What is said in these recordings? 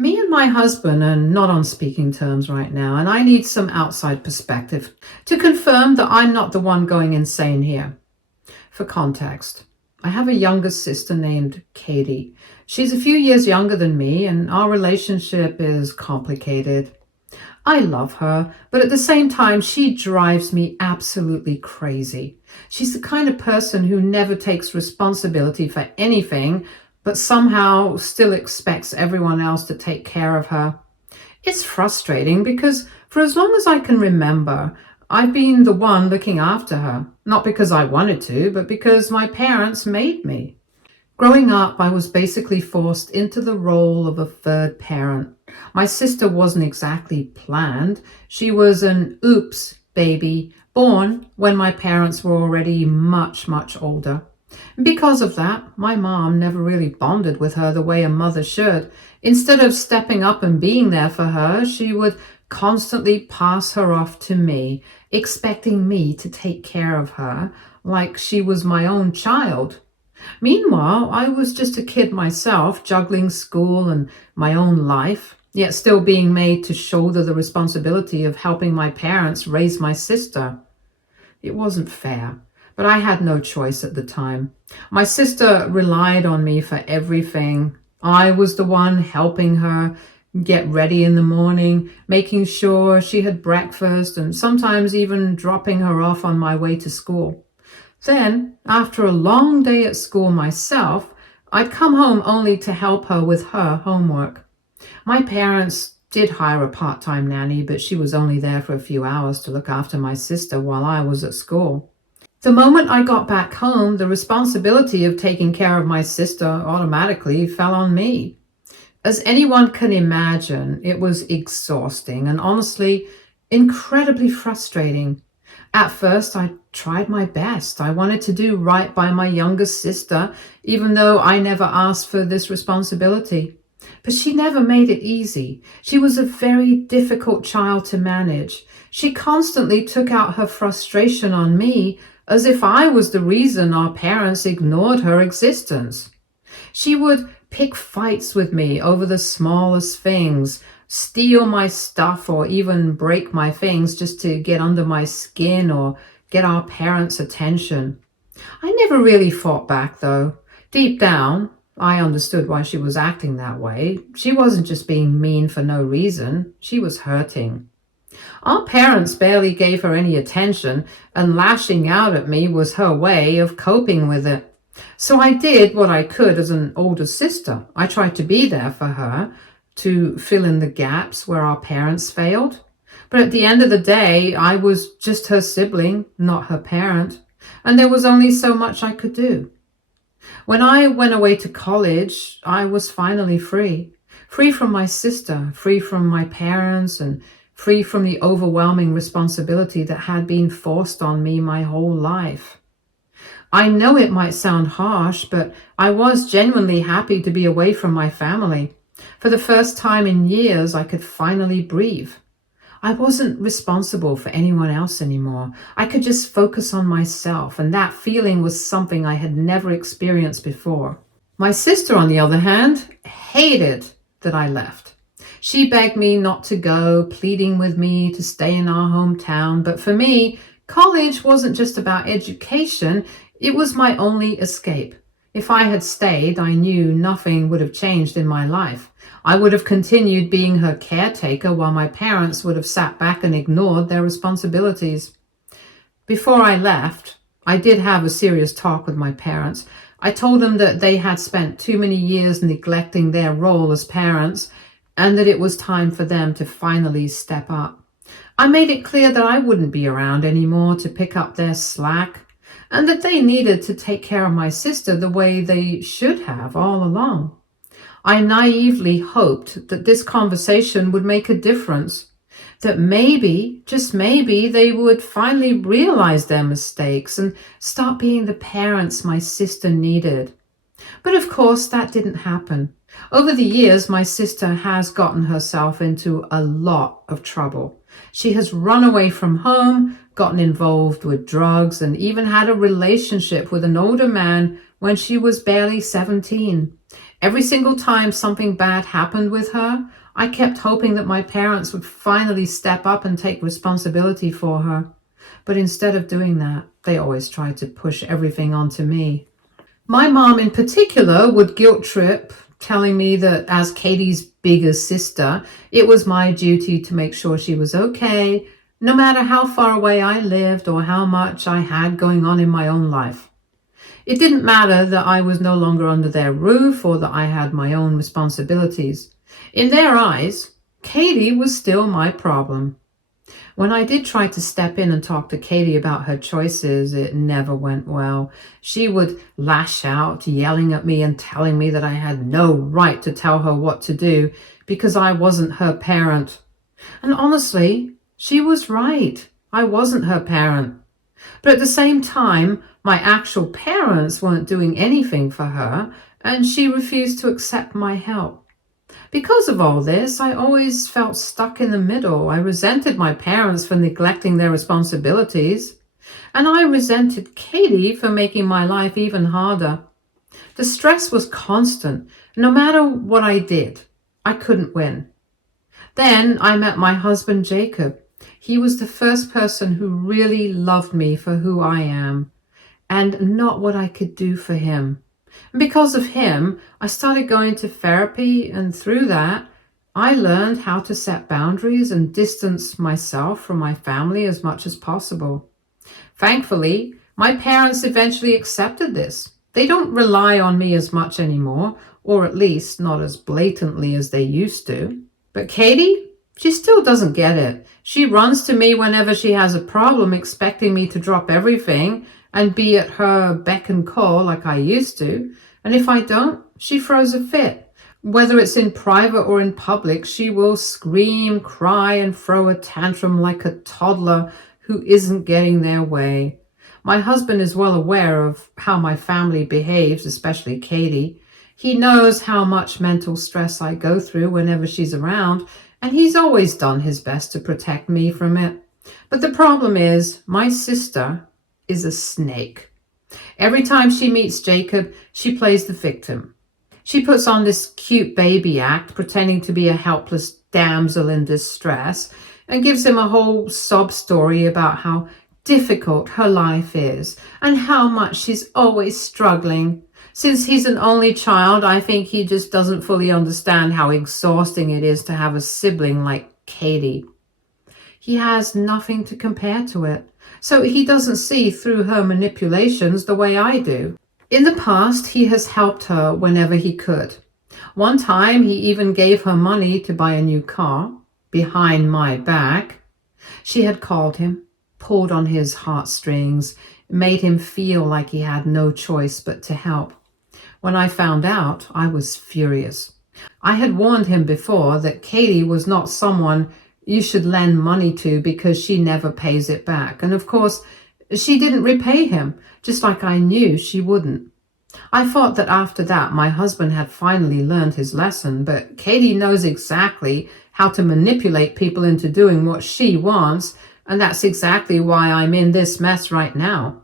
Me and my husband are not on speaking terms right now, and I need some outside perspective to confirm that I'm not the one going insane here. For context, I have a younger sister named Katie. She's a few years younger than me, and our relationship is complicated. I love her, but at the same time, she drives me absolutely crazy. She's the kind of person who never takes responsibility for anything, but somehow still expects everyone else to take care of her. It's frustrating because for as long as I can remember, I've been the one looking after her, not because I wanted to, but because my parents made me. Growing up, I was basically forced into the role of a third parent. My sister wasn't exactly planned. She was an oops baby, born when my parents were already much, much older. Because of that, my mom never really bonded with her the way a mother should. Instead of stepping up and being there for her, she would constantly pass her off to me, expecting me to take care of her like she was my own child. Meanwhile, I was just a kid myself, juggling school and my own life, yet still being made to shoulder the responsibility of helping my parents raise my sister. It wasn't fair, but I had no choice at the time. My sister relied on me for everything. I was the one helping her get ready in the morning, making sure she had breakfast, and sometimes even dropping her off on my way to school. Then, after a long day at school myself, I'd come home only to help her with her homework. My parents did hire a part-time nanny, but she was only there for a few hours to look after my sister while I was at school. The moment I got back home, the responsibility of taking care of my sister automatically fell on me. As anyone can imagine, it was exhausting and honestly incredibly frustrating. At first, I tried my best. I wanted to do right by my younger sister, even though I never asked for this responsibility. But she never made it easy. She was a very difficult child to manage. She constantly took out her frustration on me as if I was the reason our parents ignored her existence. She would pick fights with me over the smallest things, steal my stuff, or even break my things just to get under my skin or get our parents' attention. I never really fought back, though. Deep down, I understood why she was acting that way. She wasn't just being mean for no reason. She was hurting. Our parents barely gave her any attention, and lashing out at me was her way of coping with it. So I did what I could as an older sister. I tried to be there for her, to fill in the gaps where our parents failed. But at the end of the day, I was just her sibling, not her parent, and there was only so much I could do. When I went away to college, I was finally free. Free from my sister, free from my parents, and free from the overwhelming responsibility that had been forced on me my whole life. I know it might sound harsh, but I was genuinely happy to be away from my family. For the first time in years, I could finally breathe. I wasn't responsible for anyone else anymore. I could just focus on myself, and that feeling was something I had never experienced before. My sister, on the other hand, hated that I left. She begged me not to go, pleading with me to stay in our hometown. But for me, college wasn't just about education. It was my only escape. If I had stayed, I knew nothing would have changed in my life. I would have continued being her caretaker while my parents would have sat back and ignored their responsibilities. Before I left, I did have a serious talk with my parents. I told them that they had spent too many years neglecting their role as parents and that it was time for them to finally step up. I made it clear that I wouldn't be around anymore to pick up their slack, and that they needed to take care of my sister the way they should have all along. I naively hoped that this conversation would make a difference, that maybe, just maybe, they would finally realize their mistakes and start being the parents my sister needed. But of course, that didn't happen. Over the years, my sister has gotten herself into a lot of trouble. She has run away from home, gotten involved with drugs, and even had a relationship with an older man when she was barely 17. Every single time something bad happened with her, I kept hoping that my parents would finally step up and take responsibility for her. But instead of doing that, they always tried to push everything onto me. My mom in particular would guilt trip, telling me that as Katie's bigger sister, it was my duty to make sure she was okay, no matter how far away I lived or how much I had going on in my own life. It didn't matter that I was no longer under their roof or that I had my own responsibilities. In their eyes, Katie was still my problem. When I did try to step in and talk to Katie about her choices, it never went well. She would lash out, yelling at me and telling me that I had no right to tell her what to do because I wasn't her parent. And honestly, she was right. I wasn't her parent. But at the same time, my actual parents weren't doing anything for her, and she refused to accept my help. Because of all this, I always felt stuck in the middle. I resented my parents for neglecting their responsibilities, and I resented Katie for making my life even harder. The stress was constant. No matter what I did, I couldn't win. Then I met my husband, Jacob. He was the first person who really loved me for who I am and not what I could do for him. And because of him, I started going to therapy, and through that, I learned how to set boundaries and distance myself from my family as much as possible. Thankfully, my parents eventually accepted this. They don't rely on me as much anymore, or at least not as blatantly as they used to. But Katie, she still doesn't get it. She runs to me whenever she has a problem, expecting me to drop everything and be at her beck and call like I used to. And if I don't, she throws a fit. Whether it's in private or in public, she will scream, cry, and throw a tantrum like a toddler who isn't getting their way. My husband is well aware of how my family behaves, especially Katie. He knows how much mental stress I go through whenever she's around, and he's always done his best to protect me from it. But the problem is, my sister is a snake. Every time she meets Jacob, she plays the victim. She puts on this cute baby act, pretending to be a helpless damsel in distress, and gives him a whole sob story about how difficult her life is and how much she's always struggling. Since he's an only child, I think he just doesn't fully understand how exhausting it is to have a sibling like Katie. He has nothing to compare to it, so he doesn't see through her manipulations the way I do. In the past, he has helped her whenever he could. One time, he even gave her money to buy a new car, behind my back. She had called him, pulled on his heartstrings, made him feel like he had no choice but to help. When I found out, I was furious. I had warned him before that Katie was not someone you should lend money to because she never pays it back. And of course, she didn't repay him, just like I knew she wouldn't. I thought that after that, my husband had finally learned his lesson, but Katie knows exactly how to manipulate people into doing what she wants, and that's exactly why I'm in this mess right now.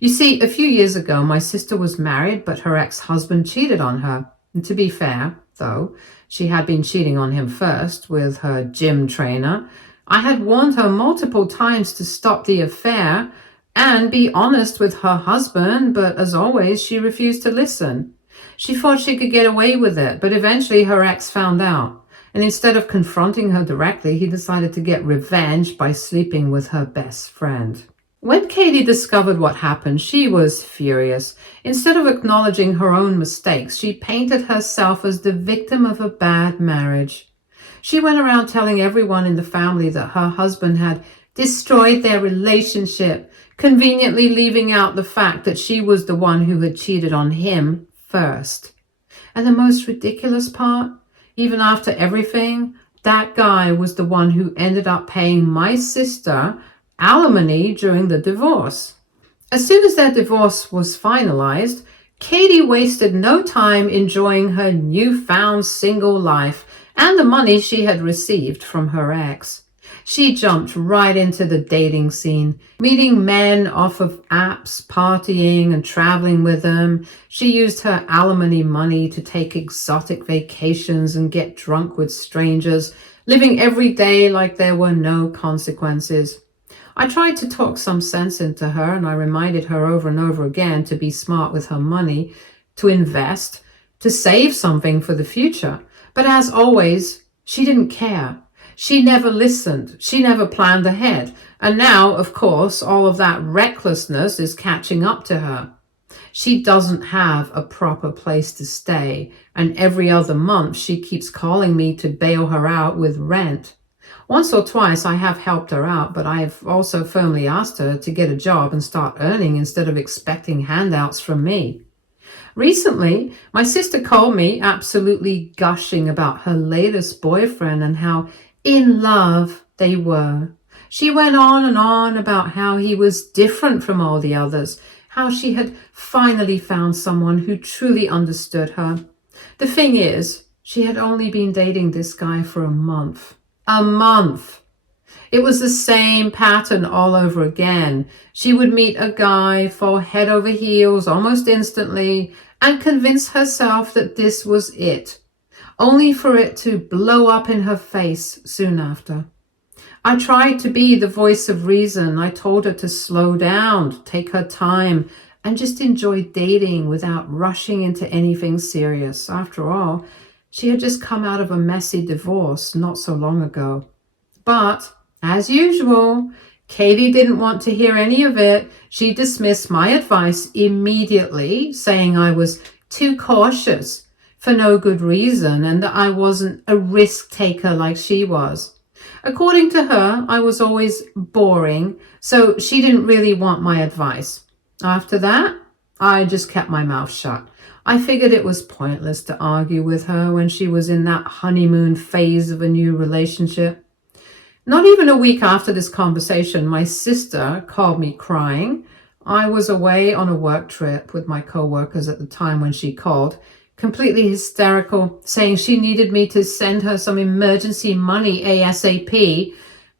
You see, a few years ago, my sister was married, but her ex-husband cheated on her. And to be fair, though, she had been cheating on him first with her gym trainer. I had warned her multiple times to stop the affair and be honest with her husband, but as always, she refused to listen. She thought she could get away with it, but eventually her ex found out. And instead of confronting her directly, he decided to get revenge by sleeping with her best friend. When Katie discovered what happened, she was furious. Instead of acknowledging her own mistakes, she painted herself as the victim of a bad marriage. She went around telling everyone in the family that her husband had destroyed their relationship, conveniently leaving out the fact that she was the one who had cheated on him first. And the most ridiculous part, even after everything, that guy was the one who ended up paying my sister alimony during the divorce. As soon as their divorce was finalized, Katie wasted no time enjoying her newfound single life and the money she had received from her ex. She jumped right into the dating scene, meeting men off of apps, partying and traveling with them. She used her alimony money to take exotic vacations and get drunk with strangers, living every day like there were no consequences. I tried to talk some sense into her, and I reminded her over and over again to be smart with her money, to invest, to save something for the future. But as always, she didn't care. She never listened. She never planned ahead. And now, of course, all of that recklessness is catching up to her. She doesn't have a proper place to stay, and every other month she keeps calling me to bail her out with rent. Once or twice I have helped her out, but I have also firmly asked her to get a job and start earning instead of expecting handouts from me. Recently, my sister called me absolutely gushing about her latest boyfriend and how in love they were. She went on and on about how he was different from all the others, how she had finally found someone who truly understood her. The thing is, she had only been dating this guy for a month. A month! It was the same pattern all over again. She would meet a guy, fall head over heels almost instantly, and convince herself that this was it, only for it to blow up in her face soon after. I tried to be the voice of reason. I told her to slow down, take her time, and just enjoy dating without rushing into anything serious. After all, she had just come out of a messy divorce not so long ago. But, as usual, Katie didn't want to hear any of it. She dismissed my advice immediately, saying I was too cautious for no good reason and that I wasn't a risk taker like she was. According to her, I was always boring, so she didn't really want my advice. After that, I just kept my mouth shut. I figured it was pointless to argue with her when she was in that honeymoon phase of a new relationship. Not even a week after this conversation, my sister called me crying. I was away on a work trip with my co-workers at the time when she called, completely hysterical, saying she needed me to send her some emergency money ASAP.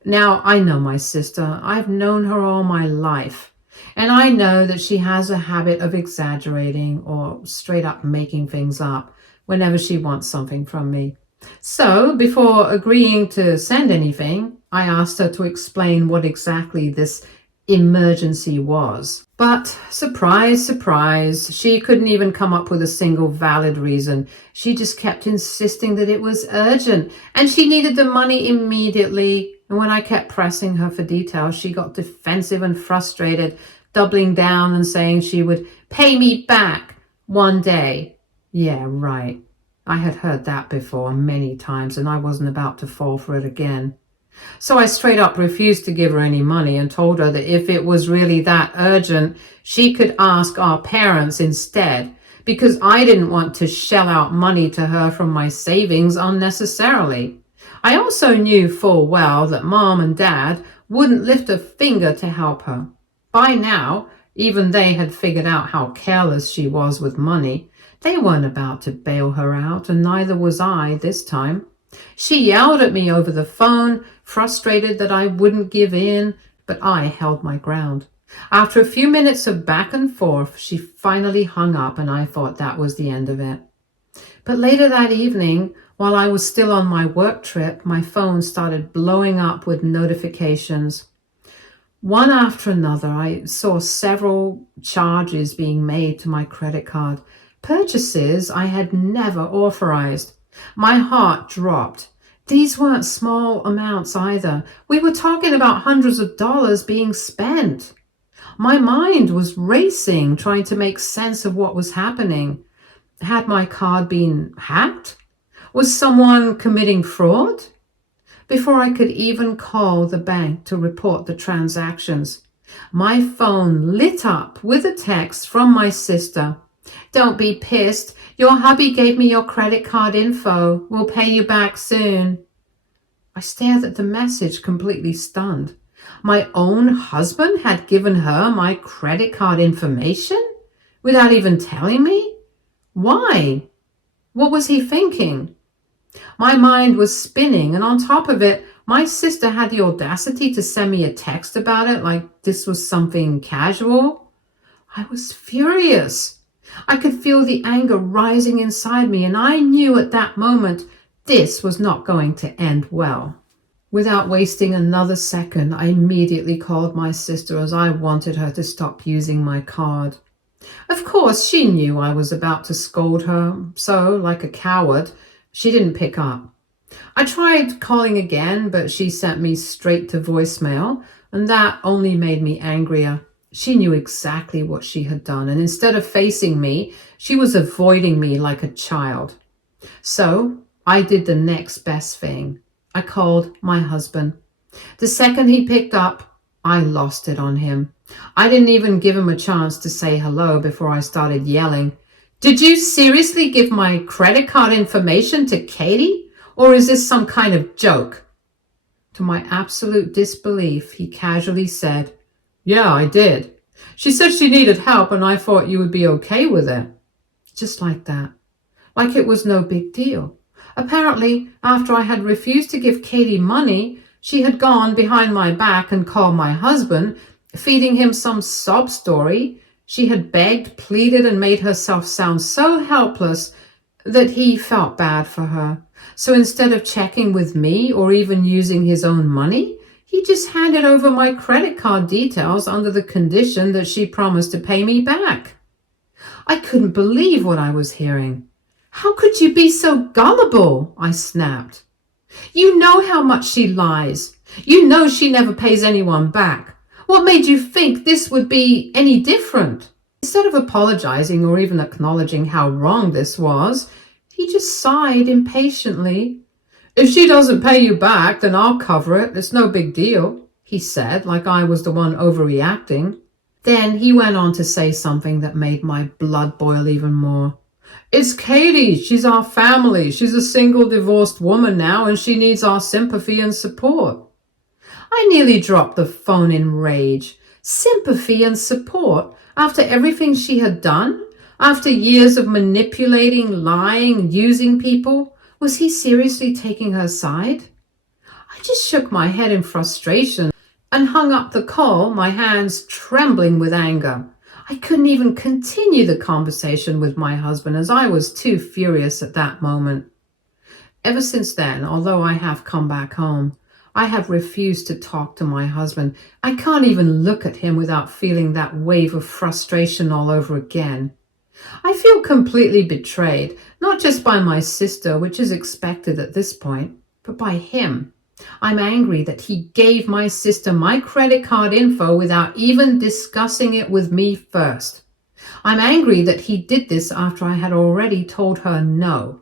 Now, I know my sister. I've known her all my life. And I know that she has a habit of exaggerating or straight up making things up whenever she wants something from me. So, before agreeing to send anything, I asked her to explain what exactly this emergency was. But, surprise, surprise, she couldn't even come up with a single valid reason. She just kept insisting that it was urgent and she needed the money immediately. And when I kept pressing her for details, she got defensive and frustrated, doubling down and saying she would pay me back one day. Yeah, right. I had heard that before many times, and I wasn't about to fall for it again. So I straight up refused to give her any money and told her that if it was really that urgent, she could ask our parents instead, because I didn't want to shell out money to her from my savings unnecessarily. I also knew full well that Mom and Dad wouldn't lift a finger to help her. By now, even they had figured out how careless she was with money. They weren't about to bail her out, and neither was I this time. She yelled at me over the phone, frustrated that I wouldn't give in, but I held my ground. After a few minutes of back and forth, she finally hung up, and I thought that was the end of it. But later that evening, while I was still on my work trip, my phone started blowing up with notifications. One after another, I saw several charges being made to my credit card, purchases I had never authorized. My heart dropped. These weren't small amounts either. We were talking about hundreds of dollars being spent. My mind was racing, trying to make sense of what was happening. Had my card been hacked? Was someone committing fraud? Before I could even call the bank to report the transactions, my phone lit up with a text from my sister. Don't be pissed. Your hubby gave me your credit card info. We'll pay you back soon. I stared at the message, completely stunned. My own husband had given her my credit card information without even telling me? Why? What was he thinking? My mind was spinning, and on top of it, My sister had the audacity to send me a text about it like this was something casual. I was furious. I could feel the anger rising inside me, and I knew at that moment this was not going to end well. Without wasting another second, I immediately called my sister as I wanted her to stop using my card. Of course, she knew I was about to scold her, so, like a coward, she didn't pick up. I tried calling again, but she sent me straight to voicemail, and that only made me angrier. She knew exactly what she had done, and instead of facing me, she was avoiding me like a child. So I did the next best thing. I called my husband. The second he picked up, I lost it on him. I didn't even give him a chance to say hello before I started yelling. Did you seriously give my credit card information to Katie? Or is this some kind of joke? To my absolute disbelief, he casually said, Yeah, I did. She said she needed help and I thought you would be okay with it. Just like that. Like it was no big deal. Apparently, after I had refused to give Katie money, she had gone behind my back and called my husband, feeding him some sob story. She had begged, pleaded, and made herself sound so helpless that he felt bad for her. So instead of checking with me or even using his own money, he just handed over my credit card details under the condition that she promised to pay me back. I couldn't believe what I was hearing. How could you be so gullible? I snapped. You know how much she lies. You know she never pays anyone back. What made you think this would be any different? Instead of apologizing or even acknowledging how wrong this was, he just sighed impatiently. If she doesn't pay you back, then I'll cover it. It's no big deal, he said, like I was the one overreacting. Then he went on to say something that made my blood boil even more. It's Katie. She's our family. She's a single divorced woman now, and she needs our sympathy and support. I nearly dropped the phone in rage. Sympathy and support after everything she had done? After years of manipulating, lying, using people? Was he seriously taking her side? I just shook my head in frustration and hung up the call, my hands trembling with anger. I couldn't even continue the conversation with my husband as I was too furious at that moment. Ever since then, although I have come back home, I have refused to talk to my husband. I can't even look at him without feeling that wave of frustration all over again. I feel completely betrayed, not just by my sister, which is expected at this point, but by him. I'm angry that he gave my sister my credit card info without even discussing it with me first. I'm angry that he did this after I had already told her no.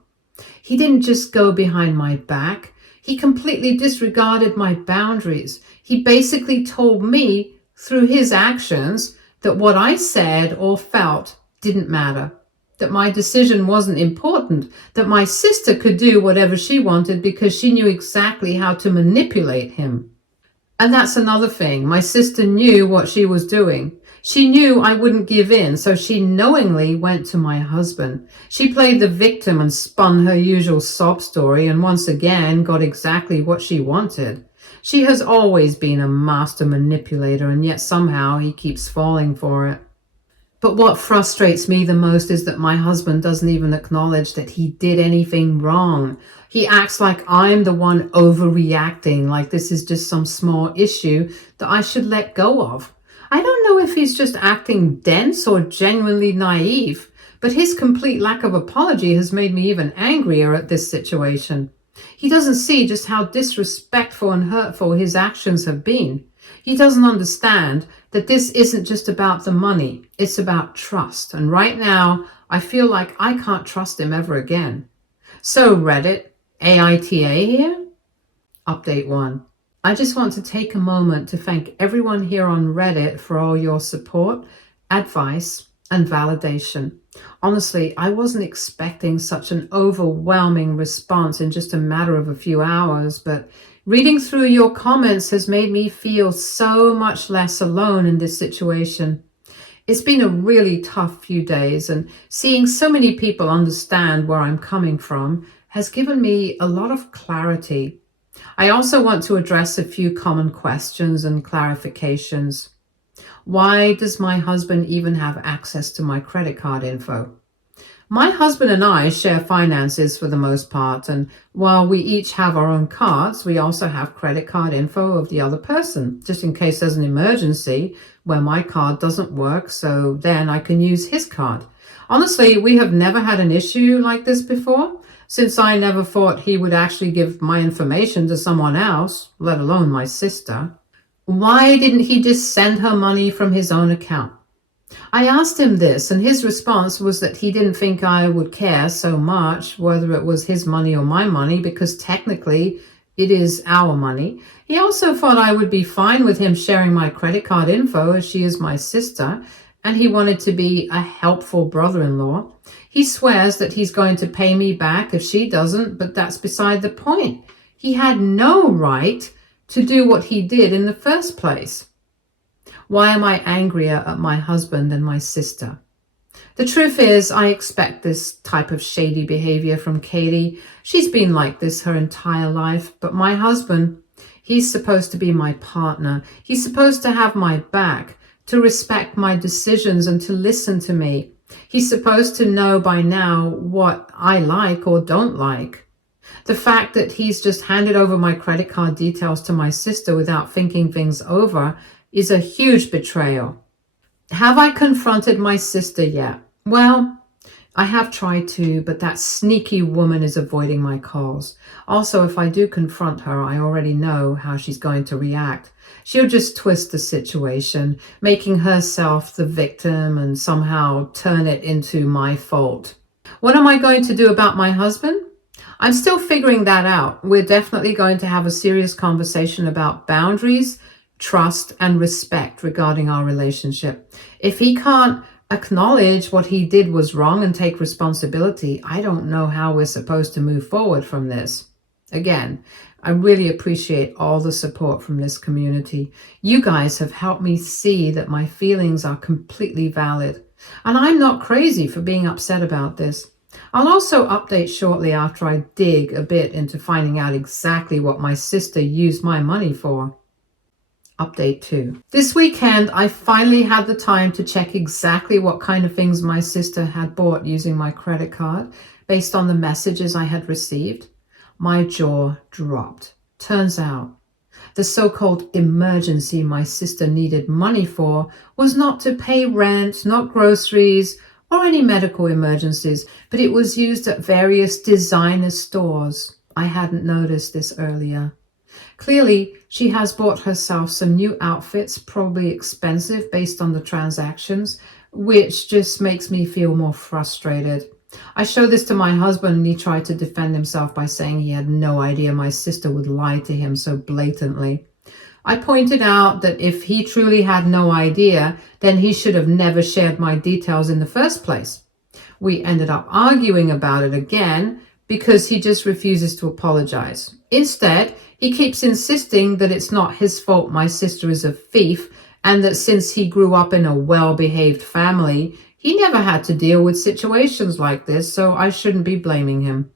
He didn't just go behind my back. He completely disregarded my boundaries. He basically told me through his actions that what I said or felt didn't matter, that my decision wasn't important, that my sister could do whatever she wanted because she knew exactly how to manipulate him. And that's another thing. My sister knew what she was doing. She knew I wouldn't give in, so she knowingly went to my husband. She played the victim and spun her usual sob story and once again got exactly what she wanted. She has always been a master manipulator, and yet somehow he keeps falling for it. But what frustrates me the most is that my husband doesn't even acknowledge that he did anything wrong. He acts like I'm the one overreacting, like this is just some small issue that I should let go of. I don't know if he's just acting dense or genuinely naive, but his complete lack of apology has made me even angrier at this situation. He doesn't see just how disrespectful and hurtful his actions have been. He doesn't understand that this isn't just about the money, it's about trust. And right now, I feel like I can't trust him ever again. So Reddit, AITA here? Update 1. I just want to take a moment to thank everyone here on Reddit for all your support, advice, and validation. Honestly, I wasn't expecting such an overwhelming response in just a matter of a few hours, but reading through your comments has made me feel so much less alone in this situation. It's been a really tough few days, and seeing so many people understand where I'm coming from has given me a lot of clarity. I also want to address a few common questions and clarifications. Why does my husband even have access to my credit card info? My husband and I share finances for the most part, and while we each have our own cards, we also have credit card info of the other person, just in case there's an emergency where my card doesn't work, so then I can use his card. Honestly, we have never had an issue like this before, since I never thought he would actually give my information to someone else, let alone my sister. Why didn't he just send her money from his own account? I asked him this, and his response was that he didn't think I would care so much whether it was his money or my money, because technically it is our money. He also thought I would be fine with him sharing my credit card info, as she is my sister, and he wanted to be a helpful brother-in-law. He swears that he's going to pay me back if she doesn't, but that's beside the point. He had no right to do what he did in the first place. Why am I angrier at my husband than my sister? The truth is, I expect this type of shady behavior from Katie. She's been like this her entire life, but my husband, he's supposed to be my partner. He's supposed to have my back, to respect my decisions and to listen to me. He's supposed to know by now what I like or don't like. The fact that he's just handed over my credit card details to my sister without thinking things over is a huge betrayal. Have I confronted my sister yet? Well, I have tried to, but that sneaky woman is avoiding my calls. Also, if I do confront her, I already know how she's going to react. She'll just twist the situation, making herself the victim and somehow turn it into my fault. What am I going to do about my husband? I'm still figuring that out. We're definitely going to have a serious conversation about boundaries, trust, and respect regarding our relationship. If he can't acknowledge what he did was wrong and take responsibility, I don't know how we're supposed to move forward from this. Again, I really appreciate all the support from this community. You guys have helped me see that my feelings are completely valid, and I'm not crazy for being upset about this. I'll also update shortly after I dig a bit into finding out exactly what my sister used my money for. Update 2. This weekend, I finally had the time to check exactly what kind of things my sister had bought using my credit card based on the messages I had received. My jaw dropped. Turns out, the so-called emergency my sister needed money for was not to pay rent, not groceries, or any medical emergencies, but it was used at various designer stores. I hadn't noticed this earlier. Clearly, she has bought herself some new outfits, probably expensive based on the transactions, which just makes me feel more frustrated. I showed this to my husband and he tried to defend himself by saying he had no idea my sister would lie to him so blatantly. I pointed out that if he truly had no idea, then he should have never shared my details in the first place. We ended up arguing about it again because he just refuses to apologize. Instead, he keeps insisting that it's not his fault my sister is a thief, and that since he grew up in a well-behaved family, he never had to deal with situations like this, so I shouldn't be blaming him.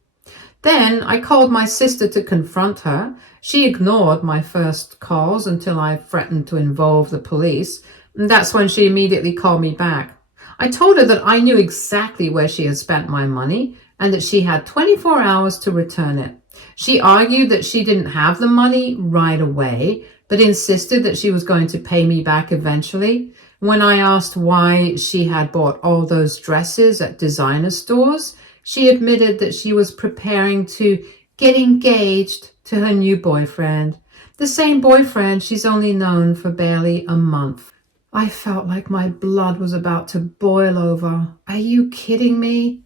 Then I called my sister to confront her. She ignored my first calls until I threatened to involve the police, and that's when she immediately called me back. I told her that I knew exactly where she had spent my money and that she had 24 hours to return it. She argued that she didn't have the money right away, but insisted that she was going to pay me back eventually. When I asked why she had bought all those dresses at designer stores, she admitted that she was preparing to get engaged to her new boyfriend, the same boyfriend she's only known for barely a month. I felt like my blood was about to boil over. Are you kidding me?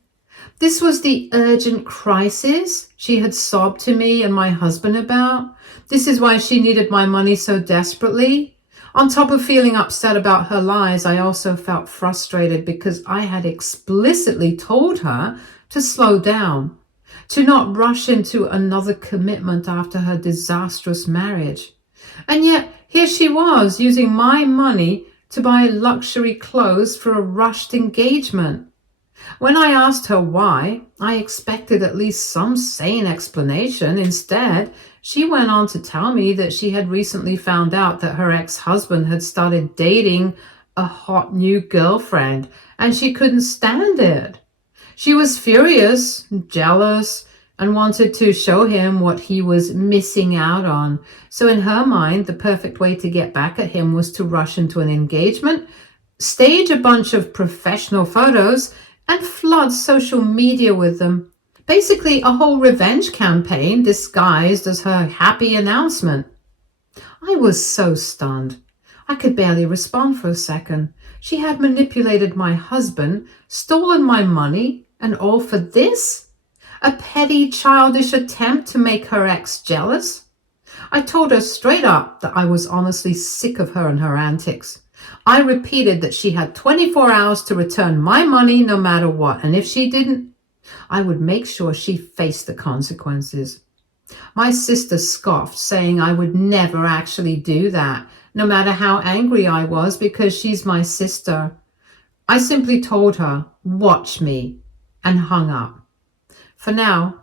This was the urgent crisis she had sobbed to me and my husband about. This is why she needed my money so desperately. On top of feeling upset about her lies, I also felt frustrated because I had explicitly told her to slow down, to not rush into another commitment after her disastrous marriage. And yet, here she was using my money to buy luxury clothes for a rushed engagement. When I asked her why, I expected at least some sane explanation. Instead, she went on to tell me that she had recently found out that her ex-husband had started dating a hot new girlfriend, and she couldn't stand it. She was furious, jealous, and wanted to show him what he was missing out on. So in her mind, the perfect way to get back at him was to rush into an engagement, stage a bunch of professional photos, and flood social media with them. Basically, a whole revenge campaign disguised as her happy announcement. I was so stunned. I could barely respond for a second. She had manipulated my husband, stolen my money, and all for this? A petty, childish attempt to make her ex jealous? I told her straight up that I was honestly sick of her and her antics. I repeated that she had 24 hours to return my money no matter what, and if she didn't, I would make sure she faced the consequences. My sister scoffed, saying I would never actually do that, no matter how angry I was, because she's my sister. I simply told her, "Watch me," and hung up. For now,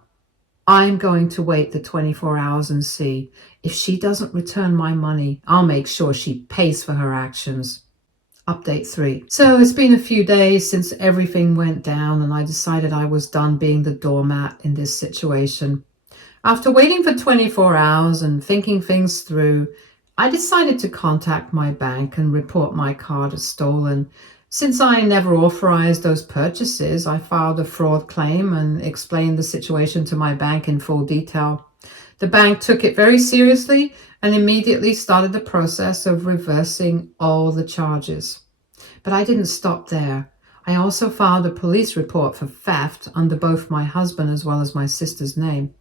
I'm going to wait the 24 hours and see. If she doesn't return my money, I'll make sure she pays for her actions. Update 3. So it's been a few days since everything went down, and I decided I was done being the doormat in this situation. After waiting for 24 hours and thinking things through, I decided to contact my bank and report my card as stolen. Since I never authorized those purchases, I filed a fraud claim and explained the situation to my bank in full detail. The bank took it very seriously and immediately started the process of reversing all the charges. But I didn't stop there. I also filed a police report for theft under both my husband as well as my sister's name.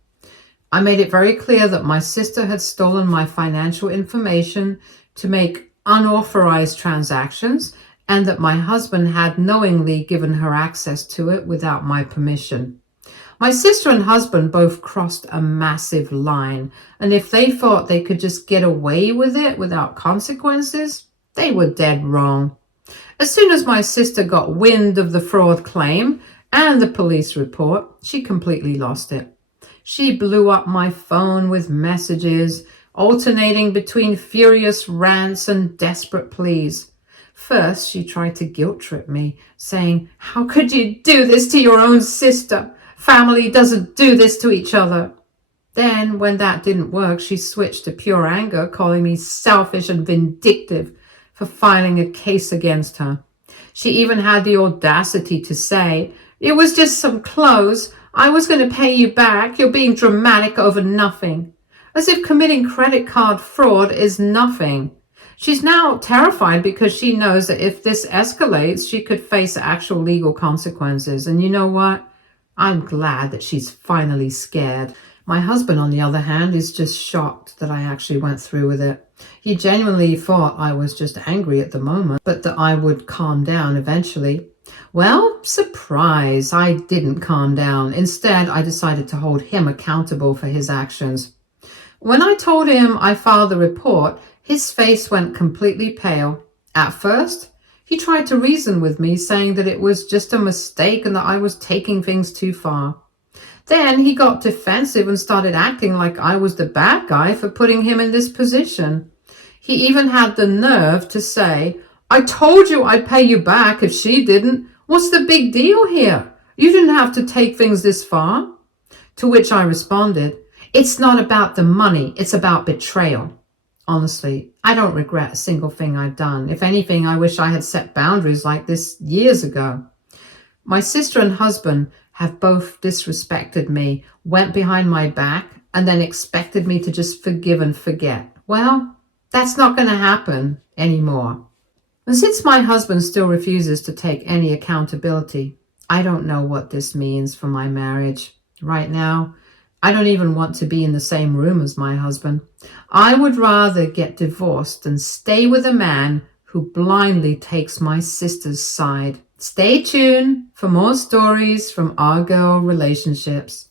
I made it very clear that my sister had stolen my financial information to make unauthorized transactions, and that my husband had knowingly given her access to it without my permission. My sister and husband both crossed a massive line, and if they thought they could just get away with it without consequences, they were dead wrong. As soon as my sister got wind of the fraud claim and the police report, she completely lost it. She blew up my phone with messages, alternating between furious rants and desperate pleas. First, she tried to guilt trip me, saying, "How could you do this to your own sister? Family doesn't do this to each other." Then, when that didn't work, she switched to pure anger, calling me selfish and vindictive for filing a case against her. She even had the audacity to say, "It was just some clothes. I was going to pay you back. You're being dramatic over nothing." As if committing credit card fraud is nothing. She's now terrified because she knows that if this escalates, she could face actual legal consequences. And you know what? I'm glad that she's finally scared. My husband, on the other hand, is just shocked that I actually went through with it. He genuinely thought I was just angry at the moment, but that I would calm down eventually. Well, surprise, I didn't calm down. Instead, I decided to hold him accountable for his actions. When I told him I filed the report, his face went completely pale. At first, he tried to reason with me, saying that it was just a mistake and that I was taking things too far. Then he got defensive and started acting like I was the bad guy for putting him in this position. He even had the nerve to say, "I told you I'd pay you back if she didn't. What's the big deal here? You didn't have to take things this far." To which I responded, "It's not about the money, it's about betrayal." Honestly, I don't regret a single thing I've done. If anything, I wish I had set boundaries like this years ago. My sister and husband have both disrespected me, went behind my back, and then expected me to just forgive and forget. Well, that's not going to happen anymore. And since my husband still refuses to take any accountability, I don't know what this means for my marriage. Right now, I don't even want to be in the same room as my husband. I would rather get divorced than stay with a man who blindly takes my sister's side. Stay tuned for more stories from our girl relationships.